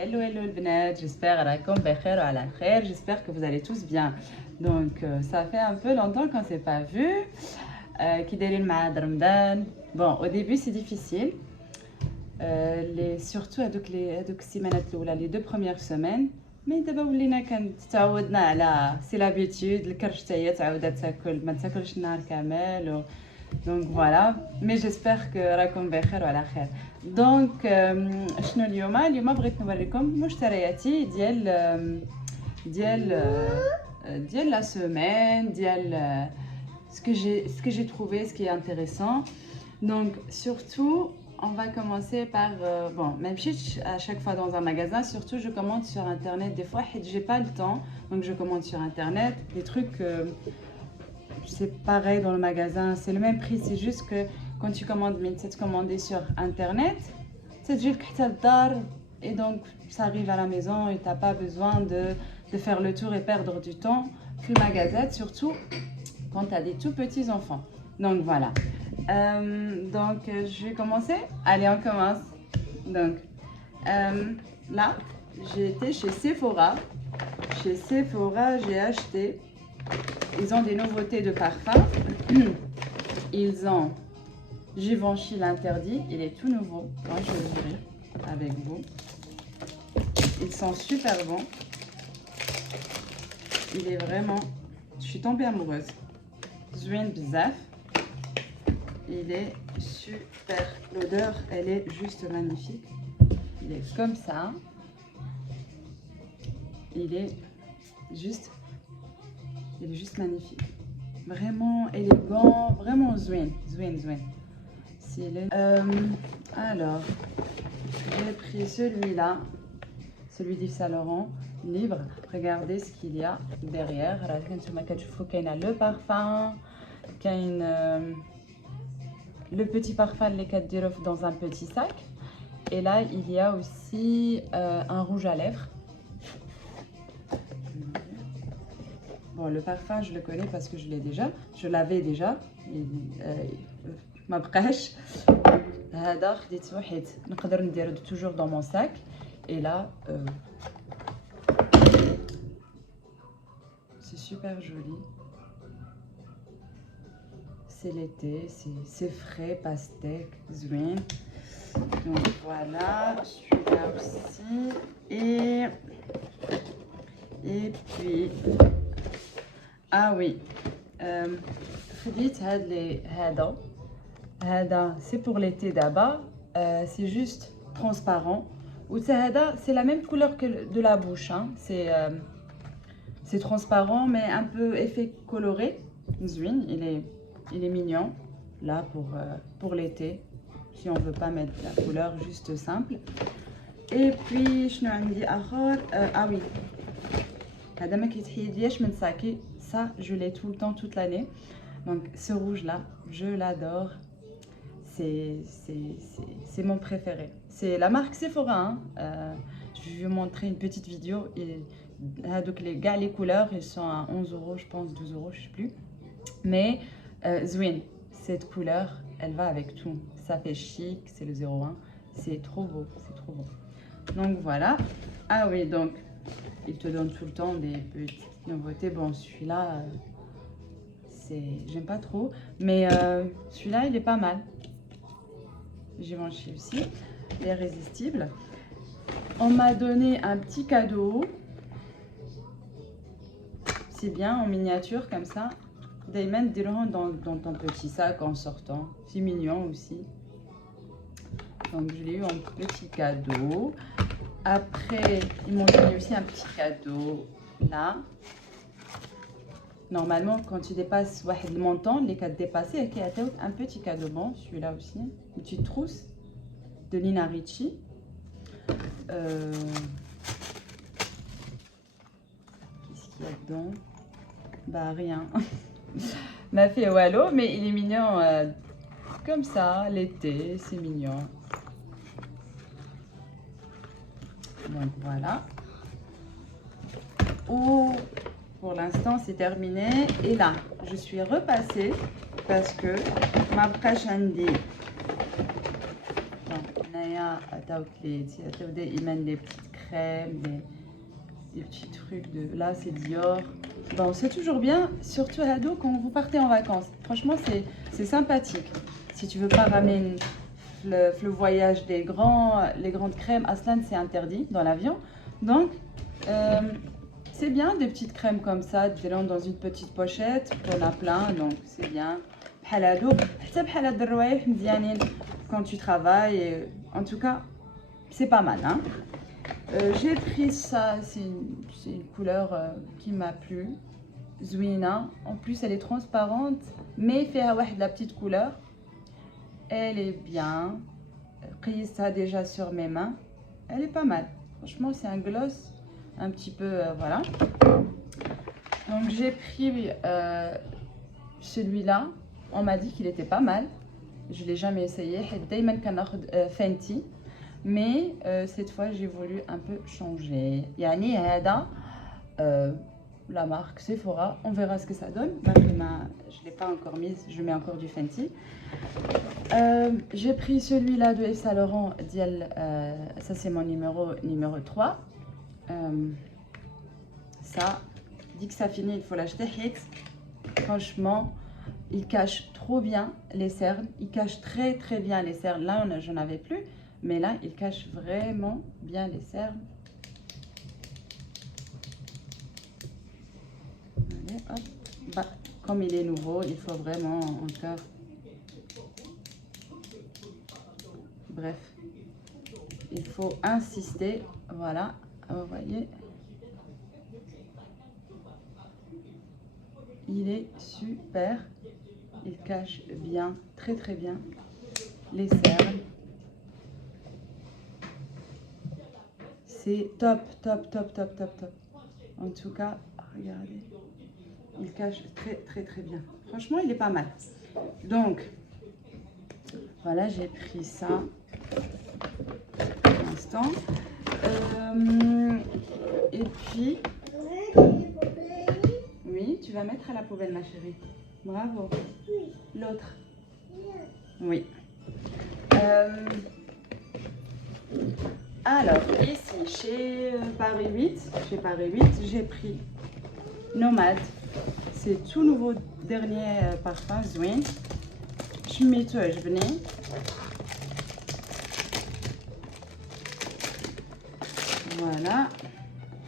Hello hello le bnat, j'espère راكم بخير وعلى خير, j'espère que vous allez tous bien. Donc ça fait un peu longtemps qu'on s'est pas vu. Qui دايرين مع Ramadan. Bon, au début c'est difficile. Surtout هذوك السيمانات الاولى les 2 premières semaines. Mais دابا ولينا كنتعودنا على سي لابيتود الكرش حتى هي تعودات تاكل ما تاكلش النهار كامل دونك فوالا مي جيسبر كو راكم بخير وعلى خير. دونك شنو اليوم بغيت نوريكم مشترياتي ديال لا سيمين ديال ce que j'ai trouvé, ce qui est intéressant. Donc surtout on va commencer par bon, même si à chaque fois dans un magasin, surtout je commande sur internet des fois, j'ai pas le temps, donc je commande sur internet des trucs. C'est pareil dans le magasin, c'est le même prix, c'est juste que quand tu commandes, mais c'est commandé sur internet, c'est juste et donc ça arrive à la maison et t'as pas besoin de faire le tour et perdre du temps. Puis le magasin, surtout quand tu as des tout petits enfants. Donc voilà. Donc je vais commencer. Allez, on commence. Donc là, j'ai été chez Sephora. Chez Sephora, j'ai acheté. Ils ont des nouveautés de parfum. Ils ont Givenchy l'interdit. Il est tout nouveau. Moi, je vais l'ouvrir avec vous. Ils sont super bons. Il est vraiment... Je suis tombée amoureuse. Zouine bzaf. Il est super. L'odeur, elle est juste magnifique. Il est comme ça. Il est juste magnifique. Vraiment élégant. Vraiment zouine. Alors, j'ai pris celui-là. Celui d'Yves Saint Laurent. Libre. Regardez ce qu'il y a derrière. Il y a le parfum. Le petit parfum les 4 dirhams dans un petit sac. Et là il y a aussi un rouge à lèvres. Bon, le parfum je le connais parce que je l'avais déjà. Ma brèche. Toujours dans mon sac. Et là c'est super joli. C'est l'été, c'est frais, pastèque, zouine. Donc voilà, celui-là aussi. Et puis, ah oui, c'est pour l'été d'abord. C'est juste transparent. C'est la même couleur que de la bouche. Hein. C'est transparent, mais un peu effet coloré. Zouine, il est mignon, là, pour l'été, si on ne veut pas mettre la couleur juste simple. Et puis, ah oui, ça, je l'ai tout le temps, toute l'année. Donc, ce rouge-là, je l'adore. C'est mon préféré. C'est la marque Sephora. Hein. Je vais vous montrer une petite vidéo. Donc, les couleurs, ils sont à 11 €, je pense, 12 €, je ne sais plus. Mais... Zouine, cette couleur, elle va avec tout. Ça fait chic, c'est le 01. C'est trop beau, c'est trop beau. Donc voilà. Ah oui, donc, il te donne tout le temps des petites nouveautés. Bon, celui-là, j'aime pas trop. Mais celui-là, il est pas mal. Givenchy aussi. Il est résistible. On m'a donné un petit cadeau. C'est bien, en miniature, comme ça. Daiman diront dans ton petit sac en sortant. C'est mignon aussi. Donc je l'ai eu en petit cadeau. Après, ils m'ont donné aussi un petit cadeau là. Normalement, quand tu dépasses le montant, les 4 dépassés, il y a un petit cadeau. Bon, celui-là aussi. Une petite trousse de Nina Ricci. Qu'est-ce qu'il y a dedans? Bah rien. M'a fait wallo, mais il est mignon comme ça, l'été, c'est mignon. Donc voilà. Oh, pour l'instant c'est terminé. Et là, je suis repassée parce que ma prêche Andy. Naya a les petites crèmes, des petits trucs de... Là, c'est Dior. Bon, c'est toujours bien, surtout ado quand vous partez en vacances. Franchement, c'est sympathique. Si tu veux pas ramener le voyage les grandes crèmes, Aslan, c'est interdit dans l'avion. Donc, c'est bien des petites crèmes comme ça, dans une petite pochette. On a plein, donc c'est bien. Quand tu travailles, en tout cas, c'est pas mal. Hein. J'ai pris ça, c'est une couleur qui m'a plu. Zouina. En plus, elle est transparente, mais fait la petite couleur. Elle est bien. Pris ça déjà sur mes mains. Elle est pas mal. Franchement, c'est un gloss un petit peu, voilà. Donc, j'ai pris celui-là. On m'a dit qu'il était pas mal. Je l'ai jamais essayé. Fenty. Mais cette fois, j'ai voulu un peu changer. Yani, la marque Sephora. On verra ce que ça donne. Je ne l'ai pas encore mise. Je mets encore du Fenty. J'ai pris celui-là de Yves Saint Laurent. Ça, c'est mon numéro 3. Ça, dit que ça finit, il faut l'acheter. Franchement, il cache trop bien les cernes. Il cache très très bien les cernes. Là, j'en avais plus. Mais là, il cache vraiment bien les cernes. Allez, hop. Bah, comme il est nouveau, il faut vraiment encore... Bref, il faut insister. Voilà, vous voyez. Il est super. Il cache bien, très très bien les cernes. C'est top, top, top, top, top, top. En tout cas, regardez. Il cache très, très, très bien. Franchement, il est pas mal. Donc, voilà, j'ai pris ça pour l'instant. Et puis... Oui, tu vas mettre à la poubelle, ma chérie. Bravo. L'autre. Oui. Alors, ici, chez Paris 8, j'ai pris Nomade. C'est tout nouveau dernier parfum, Zouin. Je mets tout à venir. Voilà.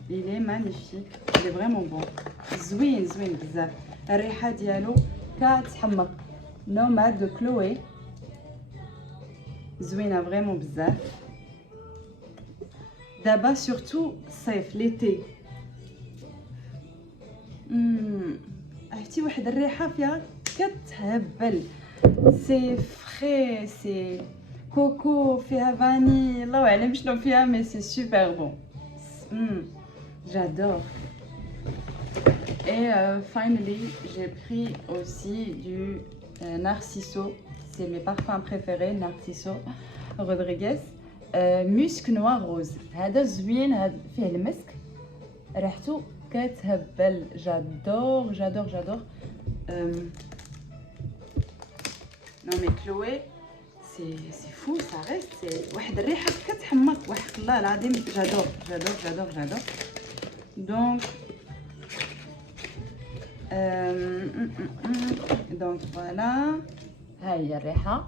Il est magnifique. Il est vraiment bon. Zouin, Zouin, bizarre. الريحة ديالو كتحمق. Nomade de Chloé. Zouina vraiment bizarre. D'abord, surtout, صيف, l'été. عرفتي واحد الريحة فيها كتهبل. سي فري, سي كوكو, فيها فاني, الله أعلم شنو فيها, mais c'est super bon. J'adore. Et finally, j'ai pris aussi du Narciso. C'est mes parfums préférés, Narciso Rodriguez. Musc noir rose. هذا زوين, هذا فيه المسك. ريحته كتهبل. J'adore, j'adore, j'adore. Non mais Chloé, c'est fou, ça reste. C'est واحد الريحة كتحمق. واحد الله العظيم. J'adore, j'adore, j'adore, j'adore. Donc voilà. هاي الريحة.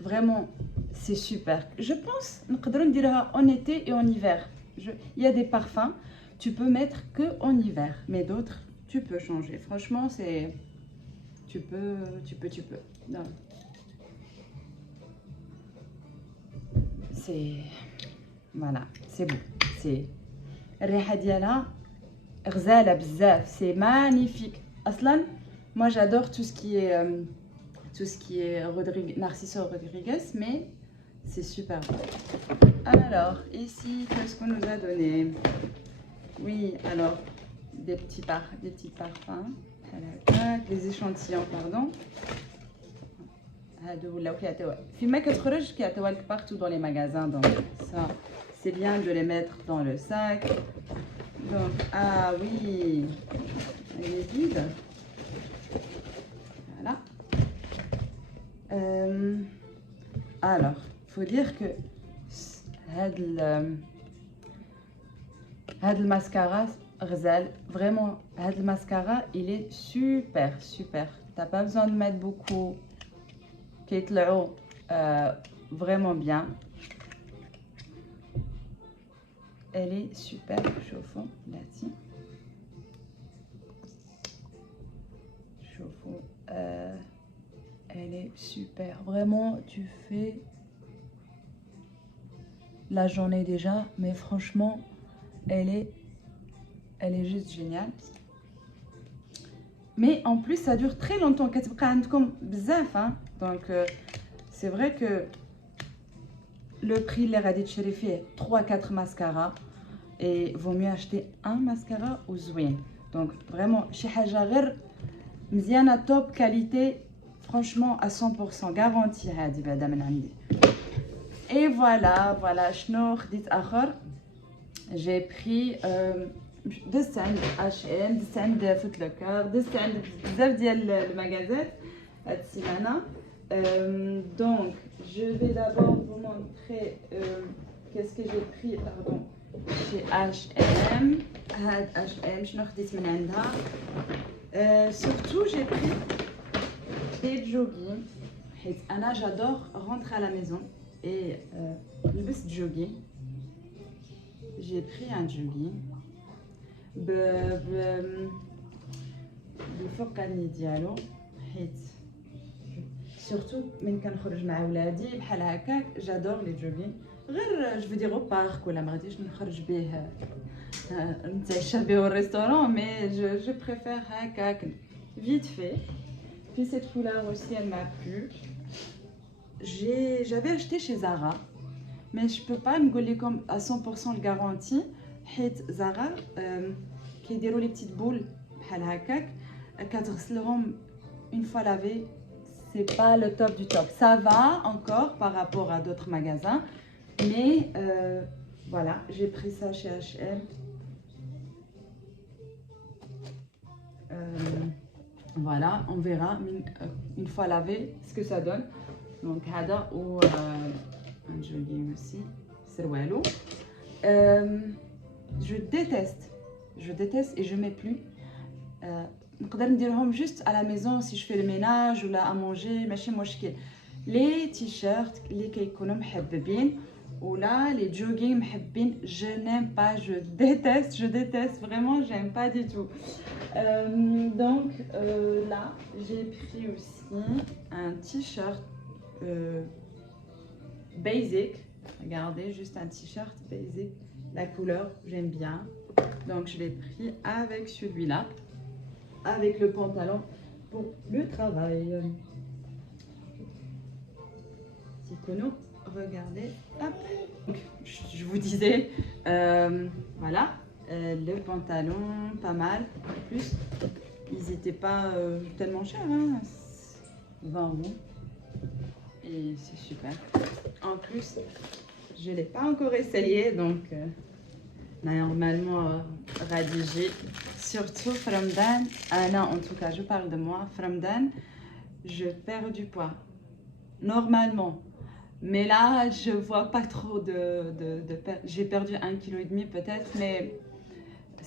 Vraiment, c'est super. Je pense نقدروا نديرها en été et en hiver. Il y a des parfums, tu peux mettre que en hiver, mais d'autres, tu peux changer. Franchement, c'est... Tu peux. Non. C'est... Voilà, c'est beau. C'est... الريحة ديالها غزالة بزاف. C'est magnifique. Aslan, moi j'adore tout ce qui est Narciso Rodriguez, mais c'est super bon. Alors, ici, qu'est-ce qu'on nous a donné? Oui, alors, des petits parfums. Les échantillons, pardon. Partout dans les magasins, donc ça, c'est bien de les mettre dans le sac. Donc, ah oui, elle est vide. Voilà. Alors, faut dire que هاد الماسكارا غزال vraiment هاد الماسكارا il est super t'as pas besoin de mettre beaucoup كيطلعوا vraiment bien elle est super شوفوا بلاتي شوفوا elle est super vraiment tu fais la journée déjà mais franchement elle est juste géniale mais en plus ça dure très longtemps كتبقى عندكم بزاف donc c'est vrai que le prix اللي غادي تشري فيه 3-4 mascaras et vaut mieux acheter un mascara ou زوين donc vraiment شي حاجه غير مزيانه top qualité franchement à 100% garantie هذه بعدا من عندي. Et voilà شنو خديت اخر j'ai pris دزت عند H&M دزت عند فوتلوكر دزت عند بزاف ديال المغازات هاد السيمانه. Donc je vais d'abord vous montrer qu'est-ce que j'ai pris chez H&M. H&M شنو خديت من عندها surtout j'ai pris des jogging حيت انا j'adore rentrer à la maison et لبست jogging. J'ai pris un jogging بالفوقاني ديالو حيت surtout من كنخرج مع ولادي بحال هكاك j'adore les jogging غير je veux dire au parc ولا ما غاديش نخرج به نتعشى به au restaurant mais je préfère هكاك vite fait. Puis cette couleur aussi elle m'a plu. J'avais acheté chez Zara mais je peux pas نقول لكم à 100% le garantie حيت Zara كيديروا لي petites boules بحال هكاك كتغسلهم une fois lavées. C'est pas le top du top. Ça va encore par rapport à d'autres magasins. Mais voilà, j'ai pris ça chez H&M. Voilà, on verra une fois lavé ce que ça donne. Donc, Hada ou un jogging aussi. C'est walou. Je déteste et je mets plus. نقدر نديرهم juste à la maison si je fais le ménage ou là à manger ماشي مشكل. Les t-shirts اللي كيكونوا محببين ولا les jogging محبين je n'aime pas, je déteste vraiment, j'aime pas du tout. Donc là j'ai pris aussi un t-shirt basic. Regardez, juste un t-shirt basic, la couleur j'aime bien donc je l'ai pris avec celui-là avec le pantalon pour le travail. Tikono, regardez, hop. Donc, je vous disais, voilà, le pantalon, pas mal. En plus, ils n'étaient pas tellement chers, 20 €. Et c'est super. En plus, je ne l'ai pas encore essayé, donc normalement rédigé. Surtout Ramadan, non, en tout cas je parle de moi, Ramadan, je perds du poids normalement, mais là je vois pas trop de perte. J'ai perdu 1,5 kg peut-être, mais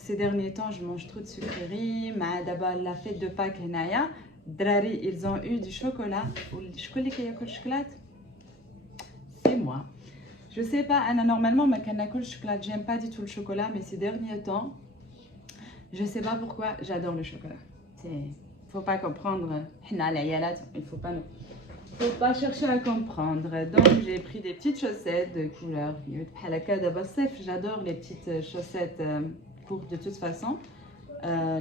ces derniers temps je mange trop de sucreries. D'abord la fête de Pâques هنايا الدراري ils ont eu du chocolat. شكون اللي كياكل chocolat? C'est moi. Je sais pas, Anna, normalement, ma canne chocolat, j'aime pas du tout le chocolat, mais ces derniers temps, je sais pas pourquoi, j'adore le chocolat. Faut pas comprendre, il faut pas chercher à comprendre. Donc, j'ai pris des petites chaussettes de couleur. J'adore les petites chaussettes courtes de toute façon,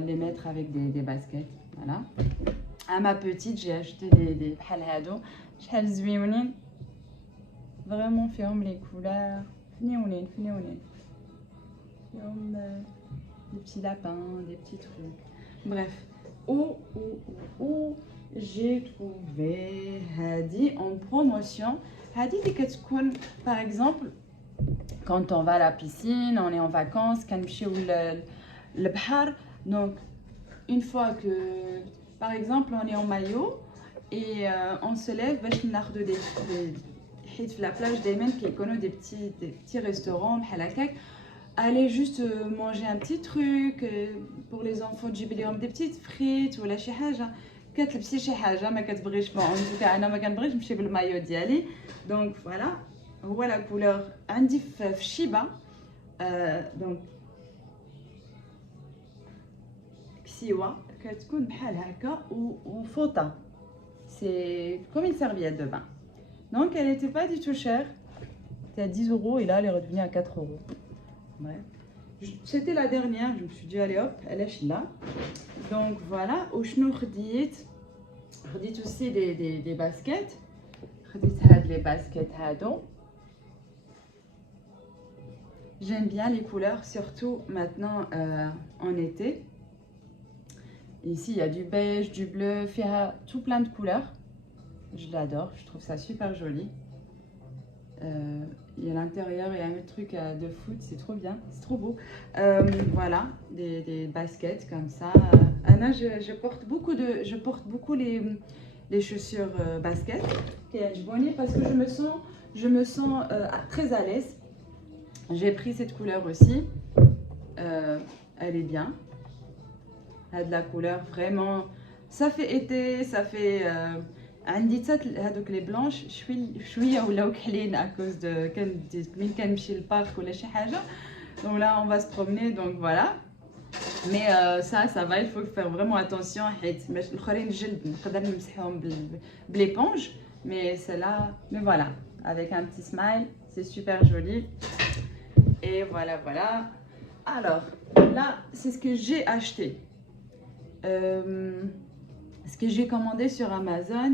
les mettre avec des baskets. Voilà. À ma petite, j'ai acheté des bhalhado. Vraiment فيهم les couleurs فنيونين فيهم des petits lapins, des petits trucs. Bref, où j'ai trouvé Hadi en promotion. Hadi اللي كتكون par exemple quand on va à la piscine, on est en vacances, كنمشيو للبحر. Donc une fois que par exemple on est en maillot et on se lève باش ناخذ des حيت في la plage دايما كيكونوا des petits restaurants بحال هكاك. Allez juste manger un petit truc pour les enfants, تجيب لهم des petites frites ولا شي حاجه كتلبسي شي حاجه ما كتبغيش. بون انتوكا انا ما كنبغيش نمشي بالمايو ديالي. دونك فوالا هو لا كولور عندي في الشيبه. دونك كسيوه كتكون بحال هكا وفوطه. C'est comme une serviette de bain. Donc elle était pas du tout chère. C'était à 10 € et là elle est redevenue à 4 €. Bref. C'était la dernière, je me suis dit allez hop, elle est là. Donc voilà, au chnou خديت aussi des baskets. خديت هاد les baskets هادو. J'aime bien les couleurs, surtout maintenant en été. Ici, il y a du beige, du bleu, tout plein de couleurs. Je l'adore, je trouve ça super joli. Il y a l'intérieur, il y a un truc de foot, c'est trop bien, c'est trop beau. Voilà, des baskets comme ça. Anna, je porte beaucoup les chaussures baskets. Parce que je me sens très à l'aise. J'ai pris cette couleur aussi. Elle est bien. Elle a de la couleur vraiment. Ça fait été, ça fait. عندي حتى هذوك لي بلانش شويه ولاو كحلين à cause de ملي كنمشي للبارك ولا شي حاجه. Donc là on va se promener, donc voilà. Mais ça va, il faut faire vraiment attention حيت الاخرين الجلد نقدر نمسحهم بالéponge, mais celle-là, mais voilà, avec un petit smile, c'est super joli. Et voilà. Alors là c'est ce que j'ai acheté, ce que j'ai commandé sur Amazon.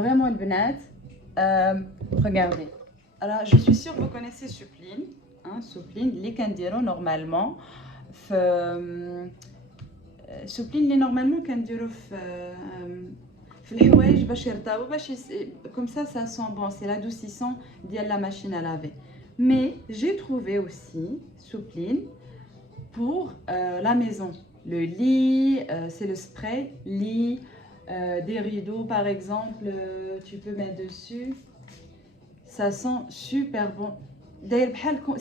Vraiment le benat. Regardez. Alors je suis sûre que vous connaissez Supline. Supline, les candiro normalement. Supline, les normalement candiro الحوايج باش يرطبوا باش comme ça sent bon, c'est l'adoucissant de la machine à laver. Mais j'ai trouvé aussi Supline pour la maison. Le lit, c'est le spray lit. Des rideaux par exemple, tu peux mettre dessus. Ça sent super bon. D'ailleurs,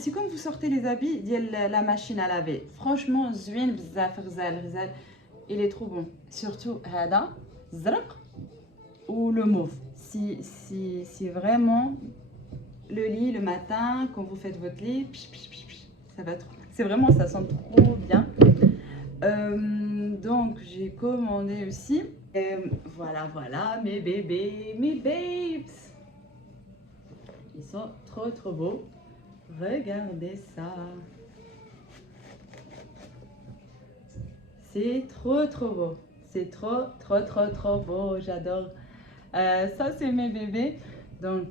c'est comme vous sortez les habits de la machine à laver. Franchement, زوين بزاف غزال. Il est trop bon. Surtout هذا الزرق ou le mauve. Si vraiment le lit le matin quand vous faites votre lit, ça va trop. C'est vraiment, ça sent trop bien. Donc j'ai commandé aussi. Voilà mes bébés, mes babes. Ils sont trop beaux. Regardez ça. C'est trop beau. C'est trop beau. J'adore. Ça c'est mes bébés. Donc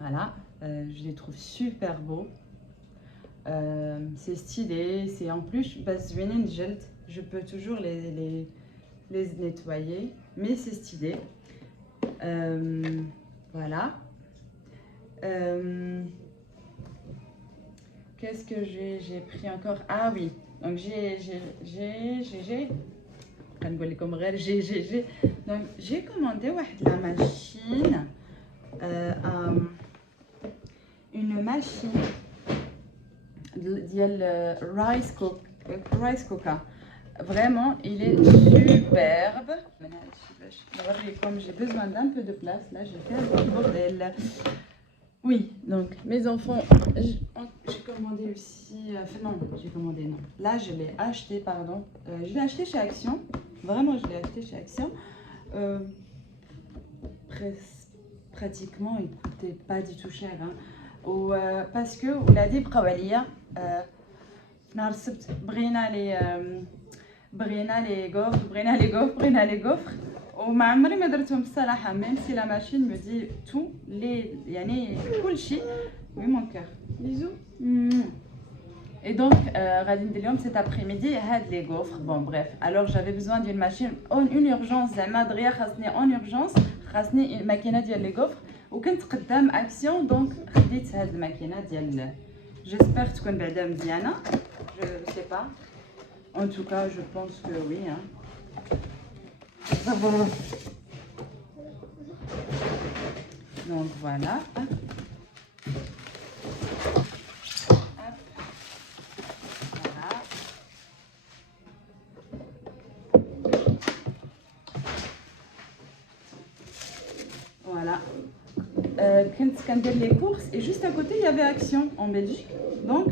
voilà, je les trouve super beaux. C'est stylé. C'est en plus, je peux toujours les nettoyer, mais c'est stylé. Voilà. Qu'est-ce que j'ai pris encore? Ah oui, donc donc j'ai commandé la machine, une machine de rice cooker. Vraiment, il est superbe. Comme j'ai besoin d'un peu de place, là j'ai fait un petit bordel. Oui, donc mes enfants, j'ai commandé aussi. Non. Là je l'ai acheté, pardon. Je l'ai acheté chez Action. Vraiment, je l'ai acheté chez Action. Pratiquement, il coûtait pas du tout cher. Parce que, on l'a dit, بغينا لي غوفر وما عمري ما درتهم الصراحه. ميم سي لا ماشين مو دي تو لي يعني كلشي. وي مون كور بيزو. Et donc غادي ندير لهم cet après-midi هاد لي غوفر. Bon bref, alors j'avais besoin d'une machine en une urgence. زعما دغيا خاصني en urgence خاصني ماكينه ديال لي غوفر وكنت قدام اكسيون. دونك خديت هاد الماكينه ديال. جيسبر تكون بعدا مزيانه. Je sais pas. En tout cas, je pense que oui. Donc voilà. Hop. Voilà. Quand il y a les courses, et juste à côté, il y avait Action en Belgique. Donc,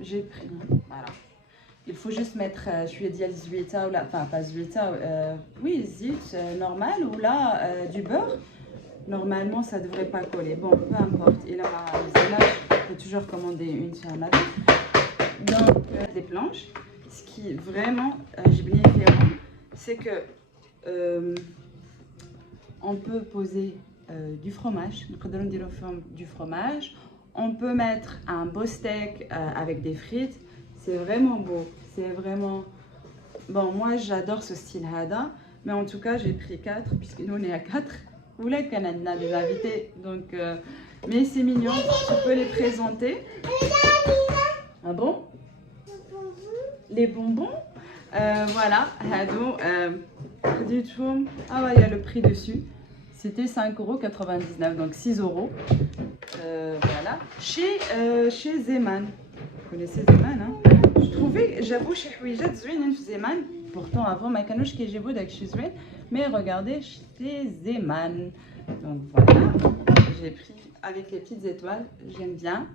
j'ai pris. Voilà. Il faut juste mettre, je lui ai dit, Zuita, ou là, enfin, pas Zuita, oui, zit normal, ou là, du beurre. Normalement, ça ne devrait pas coller. Bon, peu importe. Et là, je peux toujours commander une sur la Donc, les planches. Ce qui est vraiment, j'ai bien différent, c'est que on peut poser du fromage. Du fromage. On peut mettre un beau steak avec des frites. C'est vraiment beau. C'est vraiment... Bon, moi, j'adore ce style Hada. Mais en tout cas, j'ai pris 4, puisque nous, on est à 4. Vous voulez qu'on a des invités. Donc, mais c'est mignon. Tu peux les présenter. Ah bon? Les bonbons. Voilà. Hado. Du tout. Ah ouais, il y a le prix dessus. C'était 5,99 €, donc 6 €. Voilà. Chez Zeman. Vous connaissez Zeman, hein? Je trouvais, j'avoue, chez Houijat Zouin, Zeman. Pourtant, avant, ma canouche qui est j'ai beau chez Zouin. Mais regardez, chez Zeman. Donc voilà. J'ai pris avec les petites étoiles. J'aime bien.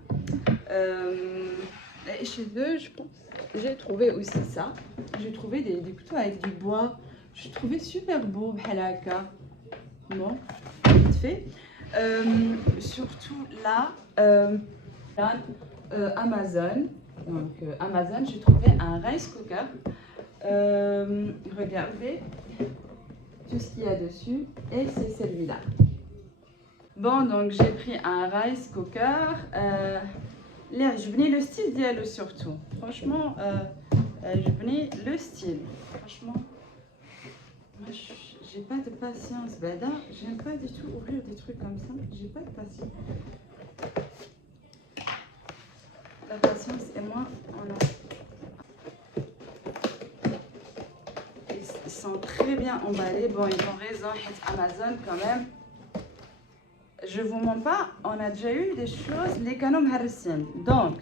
Et chez eux, je pense, j'ai trouvé aussi ça. J'ai trouvé des couteaux avec du bois. Je trouvais super beau, Halaka. Bon, vite fait. Surtout là, Amazon. Donc, Amazon, j'ai trouvé un rice cooker. Regardez tout ce qu'il y a dessus. Et c'est celui-là. Bon, donc j'ai pris un rice cooker. Je venais le style d'elle surtout. Franchement, je venais le style. Franchement, moi, j'ai pas de patience. Bada, j'aime pas du tout ouvrir des trucs comme ça. J'ai pas de patience. La patience et moi, on a... Ils sont très bien emballés. Bon, ils ont raison. Amazon quand même. Je vous mens pas, on a déjà eu des choses, les canaux harissien. Donc,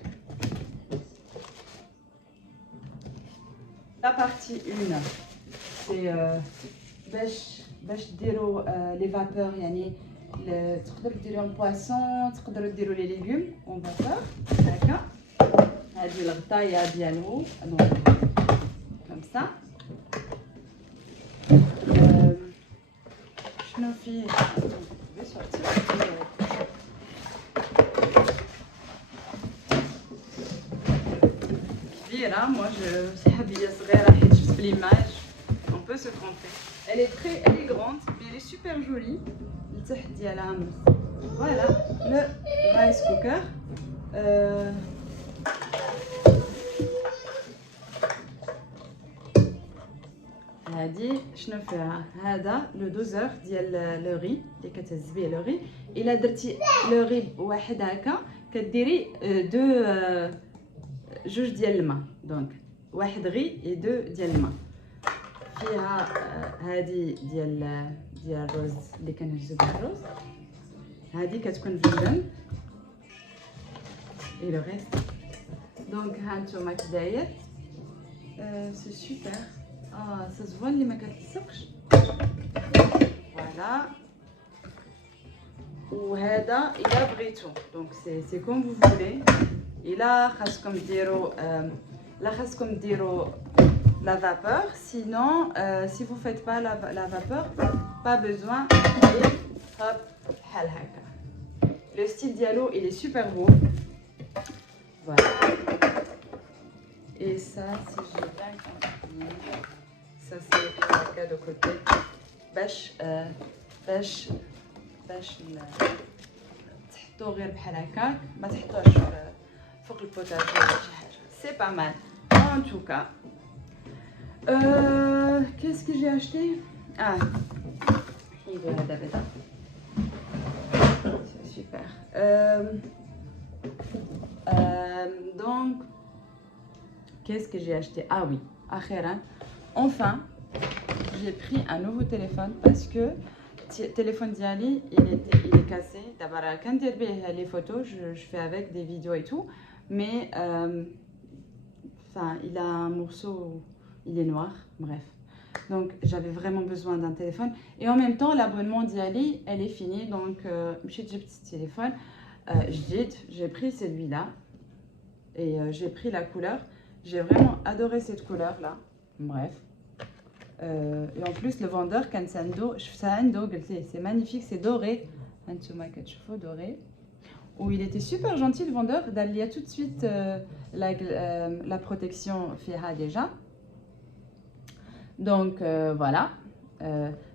la partie 1, c'est باش ديروا les vapeurs, يعني تقدروا ديروا en poisson, تقدروا ديروا les légumes en vapeur. هكا هذه الغطايه ديالو comme ça. شنو فيه كبيرة. moi je حبية صغيرة حيت شفت في l'image. On peut se tromper. Elle est grande, mais elle est super jolie. التحت ديالها voilà le rice cooker. هادي شنو فيها؟ هذا لو دوزور ديال لو ري اللي كتهز لو ري. الا درتي لو ري واحد هكا كديري جوج ديال الماء. دونك واحد غي اي دو ديال الماء. فيها هادي ديال الرز اللي كنهزو بها الرز. هادي كتكون في الجنب اي لو ريست. دونك ها نتوما كي داير. سي سوبر. ça se voit اللي ما كتلصقش. فوالا. وهذا الا بغيتو دونك سي كوم فو فولي. الا خاصكم ديروا la vapeur, sinon si vous faites pas la vapeur, pas besoin. Et hop, بحال هكا. Le style diallo, il est super beau. Voilà. Et ça, si j'ai bien compris, ça c'est de côté. باش تحطوه غير بحال هكاك، ما تحطوش فوق البوتاج ولا شي حاجه. C'est pas mal. En tout cas. Qu'est-ce que j'ai acheté? Ah, c'est super. Donc, qu'est-ce que j'ai acheté? Ah oui, Akhiran. Enfin, j'ai pris un nouveau téléphone parce que téléphone d'Ali, il est cassé. D'abord, quand je fais les photos, je fais avec des vidéos et tout. Mais, enfin, il a un morceau, il est noir, bref. Donc, j'avais vraiment besoin d'un téléphone. Et en même temps, l'abonnement d'Ali, elle est finie. Donc, j'ai un petit téléphone. J'ai pris celui-là. Et j'ai pris la couleur. J'ai vraiment adoré cette couleur-là. Bref. Et en plus, le vendeur, quand c'est magnifique, c'est doré. Doré. Où il était super gentil, le vendeur. Il y a tout de suite la protection FIHA déjà. Donc voilà.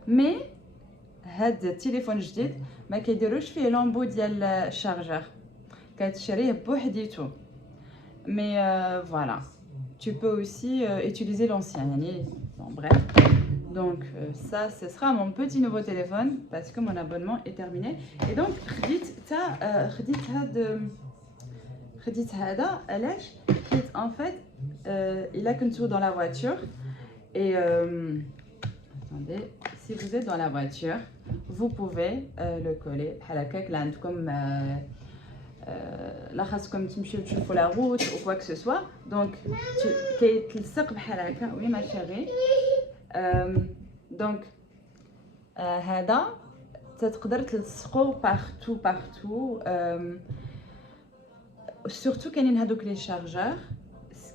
Mais, ce téléphone جديد ما كيديروش فيه لامبو ديال الشارجر. كتشريه بوحديتو. Mais voilà, tu peux aussi utiliser l'ancien. Bon, bref, donc ça, ce sera mon petit nouveau téléphone parce que mon abonnement est terminé. Et donc, en fait, il a qu'un tour dans la voiture. Et attendez, si vous êtes dans la voiture, vous pouvez le coller à la caque comme là خاصكم تمشيو تشوفوا la route ou quoi que ce soit. Donc كيتلصق بحال هكا. Oui ma chérie. Donc هذا تقدر تلصقو partout. Surtout كاينين هذوك les chargeurs.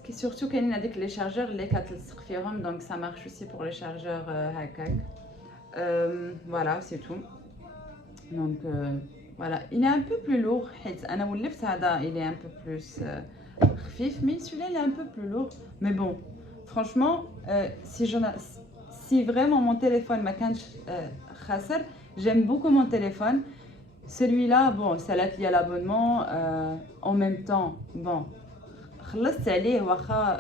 Surtout كاينين هذيك les chargeurs اللي كتلصق فيهم. Donc ça marche aussi pour les chargeurs هكاك. Voilà, c'est tout. Donc voilà, il est un peu plus lourd. Il est un peu plus khfif, mais celui-là il est un peu plus lourd. Mais bon, franchement, si vraiment mon téléphone m'a khasser, j'aime beaucoup mon téléphone. Celui-là, bon, ça l'a lié à l'abonnement. En même temps, bon, خلصت عليه واخا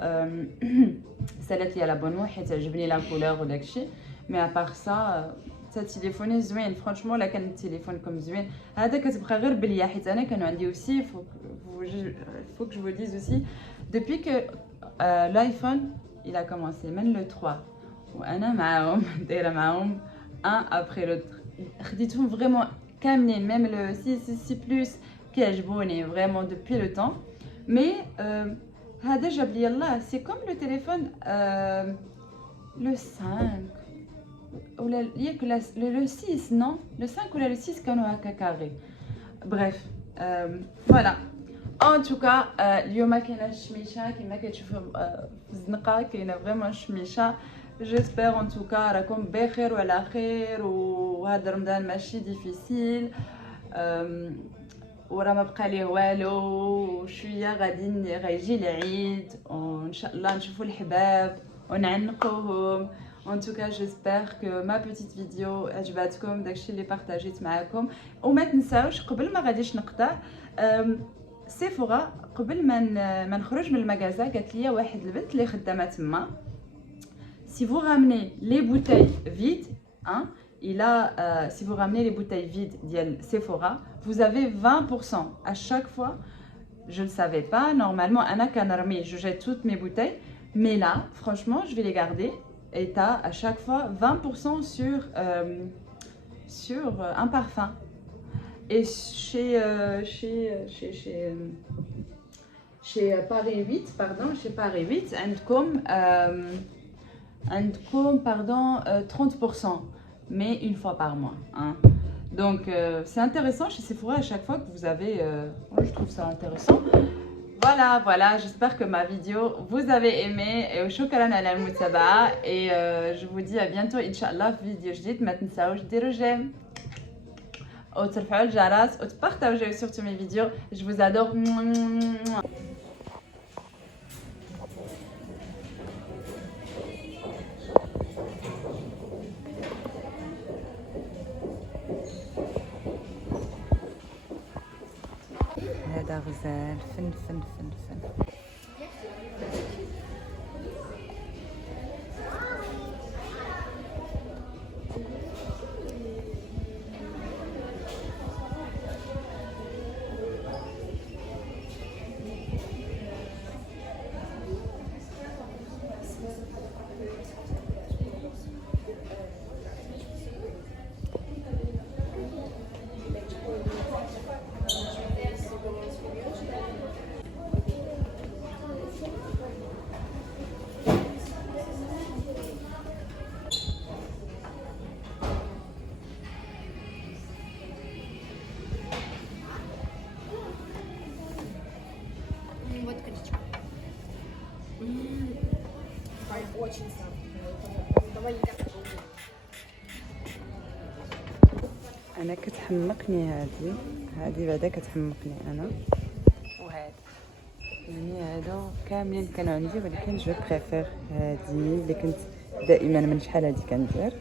ça l'a lié à l'abonnement حيت عجبني la couleur وداكشي. Mais à part ça, تا تليفوني زوين فرانشمون. لا كان التليفون كم زوين هذا كتبقى غير بليا حيت انا كانوا عندي اوسي. faut que je vous dise aussi depuis que l'iPhone il a commencé même le 3 وانا معاهم دايره معاهم un après l'autre. خديتهم vraiment كاملين même le 6 plus كيعجبوني vraiment depuis le temps. mais هذا جاب لي الله c'est comme le téléphone le 5 ou le 6, non? Le 5 ou le 6 كانوا هكا carré. Bref, voilà. En tout cas, اليوم كاينه الشميشه كما كتشوفوا في الزنقه كاينه فريمون الشميشه. جيسبر ان توكا راكم بخير وعلى خير وهذا رمضان ماشي ديفيسيل وراه ما بقى ليه والو شويه غيجي العيد وان شاء الله نشوفوا الحباب ونعنقوهم. En tout cas, j'espère que ma petite vidéo عجبتكم داكشي اللي بارطاجيت معاكم. وما تنساوش قبل ما غاديش نقطع سيفورا قبل ما نخرج من المغازا قالت لي واحد البنت اللي خدامه تما si vous ramenez les bouteilles vides hein, si vous ramenez les bouteilles vides ديال Sephora, vous avez 20% à chaque fois. Je ne savais pas, normalement انا كنرمي je jette toutes mes bouteilles, mais là franchement je vais les garder. Et tu as à chaque fois 20% sur un parfum. Et chez Paris 8, pardon, chez Paris 8, عندكم pardon 30%, mais une fois par mois. Hein. Donc c'est intéressant chez Sephora à chaque fois que vous avez, moi je trouve ça intéressant. Voilà, j'espère que ma vidéo vous avez aimé et shukran ala al-mutabaa et je vous dis à bientôt inchallah في فيديو جديد. ما تنساوش ديروا جيم وترفعوا الجرس وتبارطاجيو surtout mes vidéos. Je vous adore. هذا غزال فن. انا كتحمقني هذه بعدا كتحمقني انا وهاد، يعني هادو كاملين كانوا عندي، ولكن جو بريفير هذه اللي كنت دائما من شحال هذه كندير.